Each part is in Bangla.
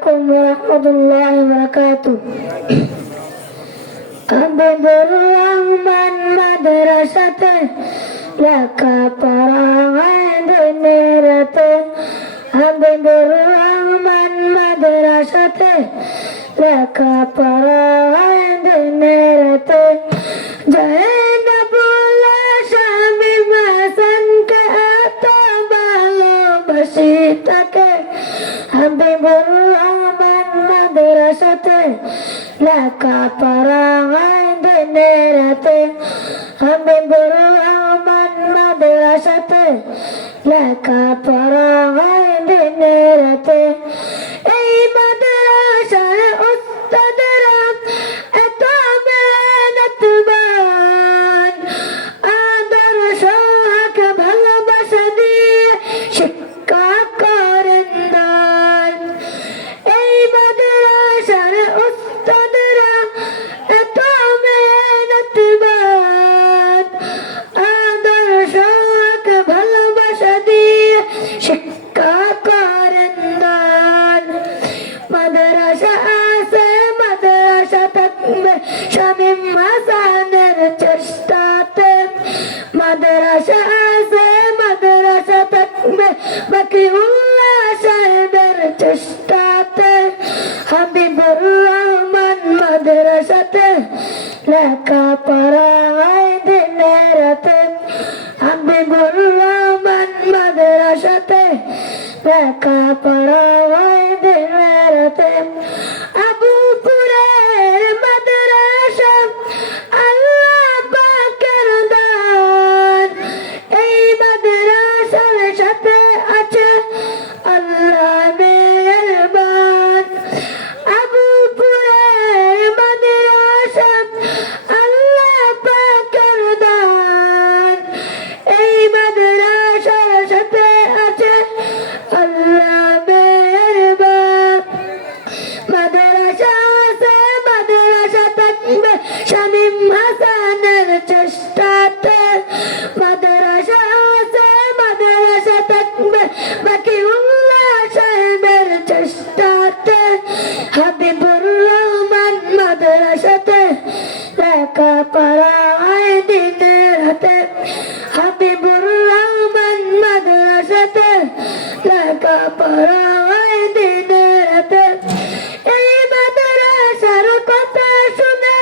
عليكم ورحمة الله وبركاته. Habibur Rahman madrasate লেখাপড়ায় দিনেরাতে হাবিবুর রহমান মাদ্রাসাতে লেখাপড়ায় দিনেরাতে জয়নাবুল্লাহ শামীম হাসানকে এত ভালোবাসি তাকে হাবিবুর রহমান মাদ্রাসাতে লেখাপড়ায় দিনেরাতে হাবিবুর রহমান মাদ্রাসাতে লেখাপড়ায় দিনেরাতে এই মাদ্রাসার উস্তাদরা এত মেহনতবান আদর্শ হক ভালোবাসা দিয়ে শিক্ষা করেন দান এই মাদ্রাসার উস্তাদরা এত মেহনতবান আদর্শ হক ভালোবাসা দিয়ে শিক্ষা করেন দান মাদ্রাসা আছে মাদ্রাসা থাকবে শামীম হাসানের চেষ্টাতে মাদ্রাসা আছে মাদ্রাসা থাকবে বাকিউল্লাহ সাহেবের চেষ্টাতে হাবিবুর রহমান মাদ্রাসাতে লেখাপড়ায় দিনেরাতে হাবিবুর রহমান মাদ্রাসাতে লেখাপড়ায় দিনেরাতে আবুপুরের মাদ্রাসা আল্লাহ পাকের দান এই মাদ্রাসার সাথে আছে আল্লাহ মেহেরবান আবুপুরের মাদ্রাসা আল্লাহ পাকের দান এই মাদ্রাসার সাথে আছে আল্লাহ মেহেরবান মাদ্রাসা আছে মাদ্রাসা থাকবে শামীম হাসানের চেষ্টাতে মাদ্রাসা আছে মাদ্রাসা থাকবে বাকিউল্লাহ সাহেবের চেষ্টাতে হাবিবুর রহমান মাদ্রাসাতে লেখাপড়ায় দিনেরাতে হাবিবুর রহমান মাদ্রাসাতে লেখাপড়ায় দিনেরাতে এই মাদ্রাসার কথা শুনে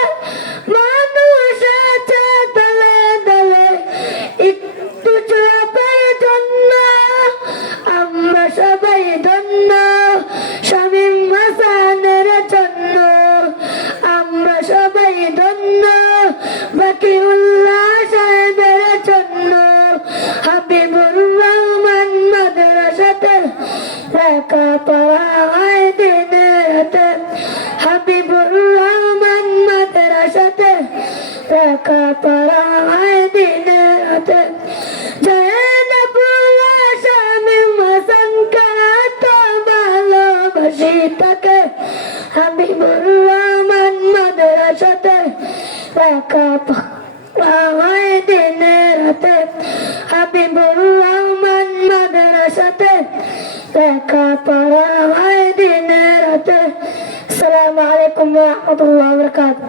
মানুষ আছে দলে দলে একটু চোপের জন্য আমরা সবাই ধন্য শামীম হাসানের জন্য আমরা সবাই ধন্য বাকিউল্লাহ সাহেবের জন্য হাবিবুর রহমান মাদ্রাসাতে লেখাপড়ায় দিনেরাতে হাবিবুর রহমান মাদ্রাসাতে লেখাপড়ায় দিনেরাতে জয়নাবুল্লাহ শামীম হাসানকে এত ভালোবাসি তাকে হাবিবুর রহমান মাদ্রাসাতে লেখাপড়ায় দিনেরাতে হাবিবুর রহমান মাদ্রাসাতে লেখাপড়ায় দিনেরাতে আসসালামু আলাইকুম ওয়া রাহমাতুল্লাহি ওয়া বারাকাতুহু।